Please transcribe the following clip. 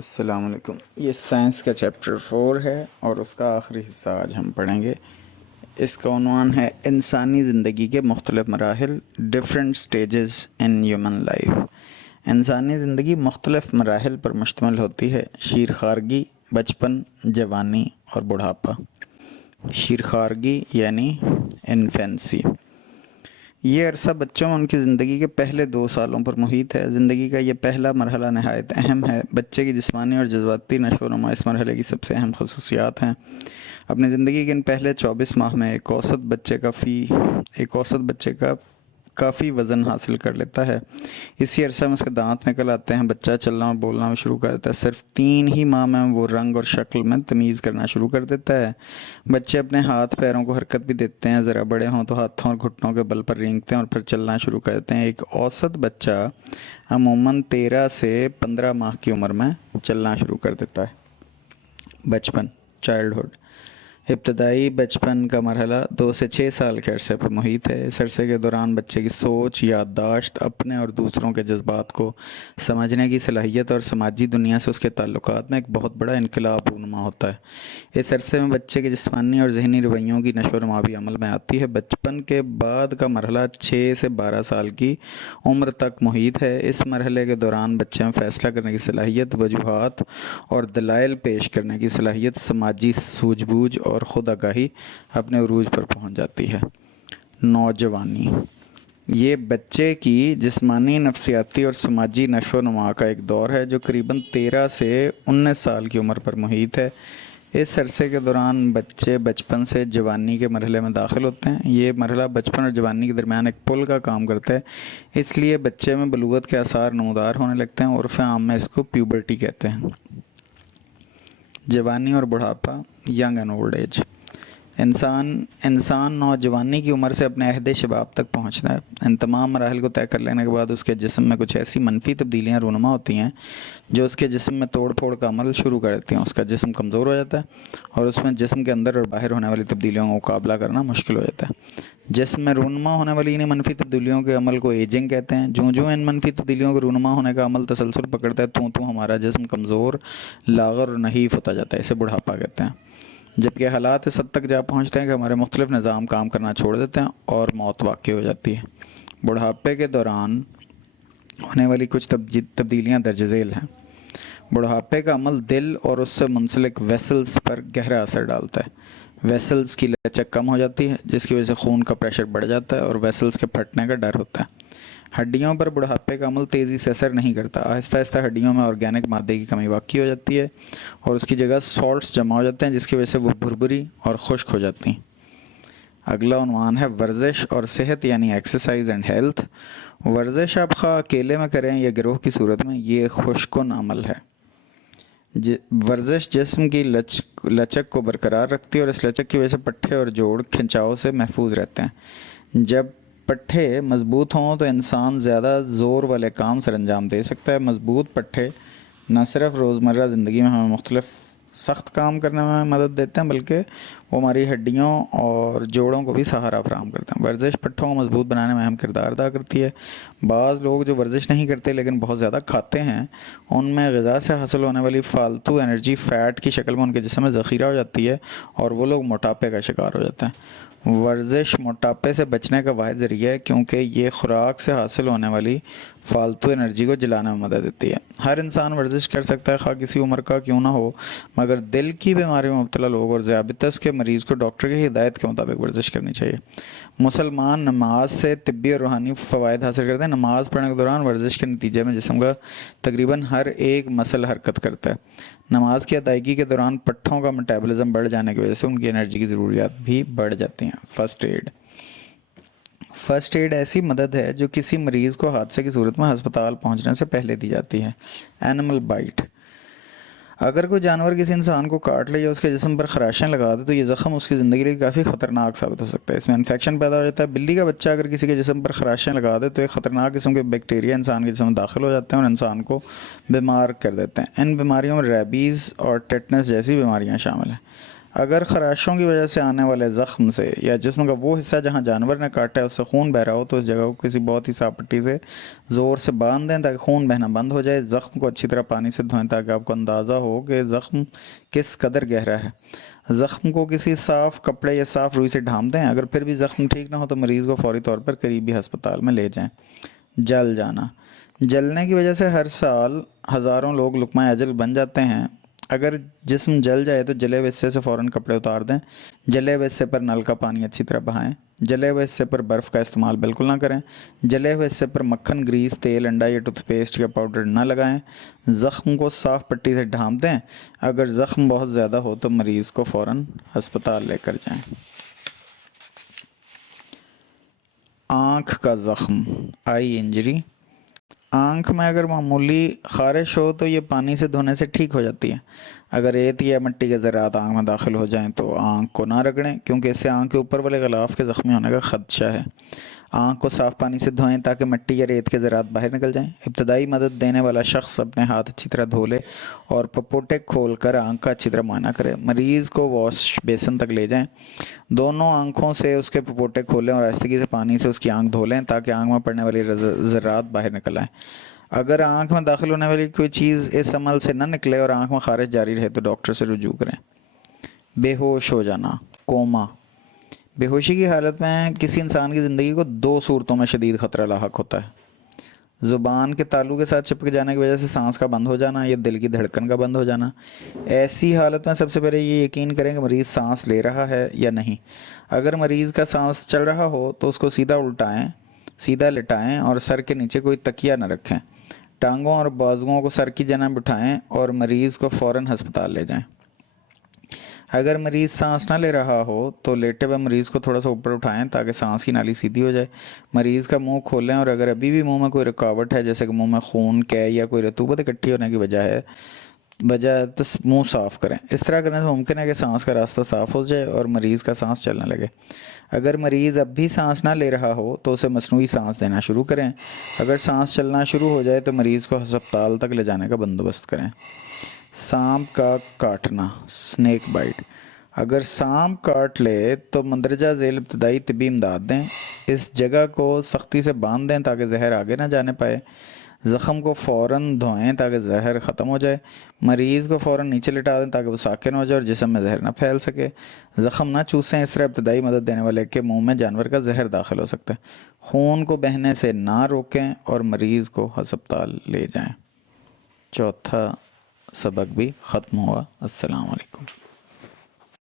السلام علیکم۔ یہ سائنس کا چیپٹر 4 ہے اور اس کا آخری حصہ آج ہم پڑھیں گے۔ اس کا عنوان ہے انسانی زندگی کے مختلف مراحل، different stages in human life. انسانی زندگی مختلف مراحل پر مشتمل ہوتی ہے: شیرخوارگی، بچپن، جوانی اور بڑھاپا۔ شیرخوارگی یعنی انفینسی۔ یہ عرصہ بچوں میں ان کی زندگی کے پہلے 2 سالوں پر محیط ہے۔ زندگی کا یہ پہلا مرحلہ نہایت اہم ہے۔ بچے کی جسمانی اور جذباتی نشو و نما اس مرحلے کی سب سے اہم خصوصیات ہیں۔ اپنی زندگی کے ان پہلے 24 ماہ میں ایک اوسط بچے کا کافی وزن حاصل کر لیتا ہے۔ اسی عرصے میں اس کے دانت نکل آتے ہیں، بچہ چلنا اور بولنا بھی شروع کر دیتا ہے۔ صرف 3 ہی ماہ میں وہ رنگ اور شکل میں تمیز کرنا شروع کر دیتا ہے۔ بچے اپنے ہاتھ پیروں کو حرکت بھی دیتے ہیں، ذرا بڑے ہوں تو ہاتھوں اور گھٹنوں کے بل پر رینگتے ہیں اور پھر چلنا شروع کر دیتے ہیں۔ ایک اوسط بچہ عموماً 13 سے 15 ماہ کی عمر میں چلنا شروع کر دیتا ہے۔ بچپن، چائلڈہڈ۔ ابتدائی بچپن کا مرحلہ 2 سے 6 سال کے عرصے پر محیط ہے۔ اس عرصے کے دوران بچے کی سوچ، یادداشت، اپنے اور دوسروں کے جذبات کو سمجھنے کی صلاحیت اور سماجی دنیا سے اس کے تعلقات میں ایک بہت بڑا انقلاب رونما ہوتا ہے۔ اس عرصے میں بچے کے جسمانی اور ذہنی رویوں کی نشو و نما بھی عمل میں آتی ہے۔ بچپن کے بعد کا مرحلہ 6 سے 12 سال کی عمر تک محیط ہے۔ اس مرحلے کے دوران بچے میں فیصلہ کرنے کی صلاحیت، وجوہات اور دلائل پیش کرنے کی صلاحیت، سماجی سوجھ بوجھ اور خود آگاہی اپنے عروج پر پہنچ جاتی ہے۔ نوجوانی۔ یہ بچے کی جسمانی، نفسیاتی اور سماجی نشو و نما کا ایک دور ہے جو قریباً 13 سے 19 سال کی عمر پر محیط ہے۔ اس عرصے کے دوران بچے بچپن سے جوانی کے مرحلے میں داخل ہوتے ہیں۔ یہ مرحلہ بچپن اور جوانی کے درمیان ایک پل کا کام کرتا ہے، اس لیے بچے میں بلوغت کے آثار نمودار ہونے لگتے ہیں۔ عرف عام میں اس کو پیوبرٹی کہتے ہیں۔ جوانی اور بڑھاپا، ینگ اینڈ اولڈ ایج۔ انسان نوجوانی کی عمر سے اپنے عہد شباب تک پہنچتا ہے۔ ان تمام مراحل کو طے کر لینے کے بعد اس کے جسم میں کچھ ایسی منفی تبدیلیاں رونما ہوتی ہیں جو اس کے جسم میں توڑ پھوڑ کا عمل شروع کر دیتی ہیں۔ اس کا جسم کمزور ہو جاتا ہے اور اس میں جسم کے اندر اور باہر ہونے والی تبدیلیوں کا مقابلہ کرنا مشکل ہو جاتا ہے۔ جسم میں رونما ہونے والی انہیں منفی تبدیلیوں کے عمل کو ایجنگ کہتے ہیں۔ جوں ان منفی تبدیلیوں کے رونما ہونے کا عمل تسلسل پکڑتا ہے تو ہمارا جسم کمزور، لاغر اور نحیف ہوتا جاتا ہے۔ اسے بڑھاپا کہتے ہیں۔ جبکہ حالات اس حد تک جا پہنچتے ہیں کہ ہمارے مختلف نظام کام کرنا چھوڑ دیتے ہیں اور موت واقع ہو جاتی ہے۔ بڑھاپے کے دوران ہونے والی کچھ تبدیلیاں درج ذیل ہیں۔ بڑھاپے کا عمل دل اور اس سے منسلک ویسلز پر گہرا اثر ڈالتا ہے۔ ویسلز کی لچک کم ہو جاتی ہے جس کی وجہ سے خون کا پریشر بڑھ جاتا ہے اور ویسلز کے پھٹنے کا ڈر ہوتا ہے۔ ہڈیوں پر بڑھاپے کا عمل تیزی سے اثر نہیں کرتا۔ آہستہ آہستہ ہڈیوں میں آرگینک مادے کی کمی واقع ہو جاتی ہے اور اس کی جگہ سالٹس جمع ہو جاتے ہیں جس کی وجہ سے وہ بھربھری اور خشک ہو جاتی ہیں۔ اگلا عنوان ہے ورزش اور صحت یعنی ایکسرسائز اینڈ ہیلتھ۔ ورزش آپ خواہ اکیلے میں کریں یا گروہ کی صورت میں، یہ خوش کن عمل ہے۔ ورزش جسم کی لچک کو برقرار رکھتی ہے اور اس لچک کی وجہ سے پٹھے اور جوڑ کھنچاؤ سے محفوظ رہتے ہیں۔ جب پٹھے مضبوط ہوں تو انسان زیادہ زور والے کام سر انجام دے سکتا ہے۔ مضبوط پٹھے نہ صرف روزمرہ زندگی میں ہمیں مختلف سخت کام کرنے میں مدد دیتے ہیں بلکہ وہ ہماری ہڈیوں اور جوڑوں کو بھی سہارا فراہم کرتے ہیں۔ ورزش پٹھوں کو مضبوط بنانے میں اہم کردار ادا کرتی ہے۔ بعض لوگ جو ورزش نہیں کرتے لیکن بہت زیادہ کھاتے ہیں، ان میں غذا سے حاصل ہونے والی فالتو انرجی فیٹ کی شکل میں ان کے جسم میں ذخیرہ ہو جاتی ہے اور وہ لوگ موٹاپے کا شکار ہو جاتے ہیں۔ ورزش موٹاپے سے بچنے کا واحد ذریعہ ہے کیونکہ یہ خوراک سے حاصل ہونے والی فالتو انرجی کو جلانے میں مدد دیتی ہے۔ ہر انسان ورزش کر سکتا ہے، خواہ کسی عمر کا کیوں نہ ہو، مگر دل کی بیماری میں مبتلا لوگ اور ذیابیطس کے مریض کو ڈاکٹر کی ہدایت کے مطابق ورزش کرنی چاہیے۔ مسلمان نماز سے طبی اور روحانی فوائد حاصل کرتے ہیں۔ نماز پڑھنے کے دوران ورزش کے نتیجے میں جسم کا تقریباً ہر ایک مسل حرکت کرتا ہے۔ نماز کی ادائیگی کے دوران پٹھوں کا میٹابولزم بڑھ جانے کی وجہ سے ان کی انرجی کی ضروریات بھی بڑھ جاتی ہیں۔ فرسٹ ایڈ ایسی مدد ہے جو کسی مریض کو حادثے کی صورت میں ہسپتال پہنچنے سے پہلے دی جاتی ہے۔ Animal byte. اگر کوئی جانور کسی انسان کو کاٹ لے یا اس کے جسم پر خراشیں لگا دے تو یہ زخم اس کی زندگی کے لیے کافی خطرناک ثابت ہو سکتا ہے۔ اس میں انفیکشن پیدا ہو جاتا ہے۔ بلی کا بچہ اگر کسی کے جسم پر خراشیں لگا دے تو ایک خطرناک قسم کے بیکٹیریا انسان کے جسم میں داخل ہو جاتے ہیں اور انسان کو بیمار کر دیتے ہیں۔ ان بیماریوں میں ریبیز اور ٹیٹنس جیسی بیماریاں شامل ہیں۔ اگر خراشوں کی وجہ سے آنے والے زخم سے یا جسم کا وہ حصہ جہاں جانور نے کاٹا ہے اس سے خون بہ رہا ہو تو اس جگہ کو کسی بہت ہی صاف پٹی سے زور سے باندھ دیں تاکہ خون بہنا بند ہو جائے. زخم کو اچھی طرح پانی سے دھوئیں تاکہ آپ کو اندازہ ہو کہ زخم کس قدر گہرا ہے. زخم کو کسی صاف کپڑے یا صاف روئی سے ڈھانپ دیں. اگر پھر بھی زخم ٹھیک نہ ہو تو مریض کو فوری طور پر قریبی ہسپتال میں لے جائیں. جل جانا. جلنے کی وجہ سے ہر سال ہزاروں لوگ لقمہ اجل بن جاتے ہیں. اگر جسم جل جائے تو جلے ہوئے حصے سے فوراً کپڑے اتار دیں. جلے ہوئے حصے پر نل کا پانی اچھی طرح بہائیں. جلے ہوئے حصے پر برف کا استعمال بالکل نہ کریں. جلے ہوئے حصے پر مکھن، گریس، تیل، انڈا یا ٹوتھ پیسٹ یا پاؤڈر نہ لگائیں. زخم کو صاف پٹی سے ڈھانپ دیں. اگر زخم بہت زیادہ ہو تو مریض کو فوراً ہسپتال لے کر جائیں. آنکھ کا زخم، آئی انجری. آنکھ میں اگر معمولی خارش ہو تو یہ پانی سے دھونے سے ٹھیک ہو جاتی ہے. اگر ریت یا مٹی کے ذرات آنکھ میں داخل ہو جائیں تو آنکھ کو نہ رگڑیں کیونکہ اس سے آنکھ کے اوپر والے غلاف کے زخمی ہونے کا خدشہ ہے. آنکھ کو صاف پانی سے دھوئیں تاکہ مٹی یا ریت کے ذرات باہر نکل جائیں. ابتدائی مدد دینے والا شخص اپنے ہاتھ اچھی طرح دھو لے اور پپوٹے کھول کر آنکھ کا اچھی طرح معائنہ کرے. مریض کو واش بیسن تک لے جائیں. دونوں آنکھوں سے اس کے پپوٹے کھولیں اور آہستگی سے پانی سے اس کی آنکھ دھو لیں تاکہ آنکھ میں پڑنے والی ذرات باہر نکل آئیں. اگر آنکھ میں داخل ہونے والی کوئی چیز اس عمل سے نہ نکلے اور آنکھ میں خارش جاری رہے تو ڈاکٹر سے رجوع کریں. بے ہوش ہو جانا، کوما. بے ہوشی کی حالت میں کسی انسان کی زندگی کو دو صورتوں میں شدید خطرہ لاحق ہوتا ہے. زبان کے تالو کے ساتھ چپک جانے کی وجہ سے سانس کا بند ہو جانا یا دل کی دھڑکن کا بند ہو جانا. ایسی حالت میں سب سے پہلے یہ یقین کریں کہ مریض سانس لے رہا ہے یا نہیں. اگر مریض کا سانس چل رہا ہو تو اس کو سیدھا لٹائیں اور سر کے نیچے کوئی تکیہ نہ رکھیں. ٹانگوں اور بازوؤں کو سر کی جانب اٹھائیں اور مریض کو فوراً ہسپتال لے جائیں. اگر مریض سانس نہ لے رہا ہو تو لیٹے ہوئے مریض کو تھوڑا سا اوپر اٹھائیں تاکہ سانس کی نالی سیدھی ہو جائے. مریض کا منہ کھولیں اور اگر ابھی بھی منہ میں کوئی رکاوٹ ہے جیسے کہ منہ میں خون، قے یا کوئی رطوبت اکٹھی ہونے کی وجہ ہے تو منہ صاف کریں. اس طرح کرنے سے ممکن ہے کہ سانس کا راستہ صاف ہو جائے اور مریض کا سانس چلنے لگے. اگر مریض اب بھی سانس نہ لے رہا ہو تو اسے مصنوعی سانس دینا شروع کریں. اگر سانس چلنا شروع ہو جائے تو مریض کو ہسپتال تک لے جانے کا بندوبست کریں. سانپ کا کاٹنا، سنیک بائٹ. اگر سانپ کاٹ لے تو مندرجہ ذیل ابتدائی طبی امداد دیں. اس جگہ کو سختی سے باندھ دیں تاکہ زہر آگے نہ جانے پائے. زخم کو فوراً دھوئیں تاکہ زہر ختم ہو جائے. مریض کو فوراً نیچے لٹا دیں تاکہ وہ ساکن ہو جائے اور جسم میں زہر نہ پھیل سکے. زخم نہ چوسیں، اس طرح ابتدائی مدد دینے والے کے منہ میں جانور کا زہر داخل ہو سکتا ہے. خون کو بہنے سے نہ روکیں اور مریض کو ہسپتال لے جائیں. چوتھا سبق بھی ختم ہوا. السلام علیکم.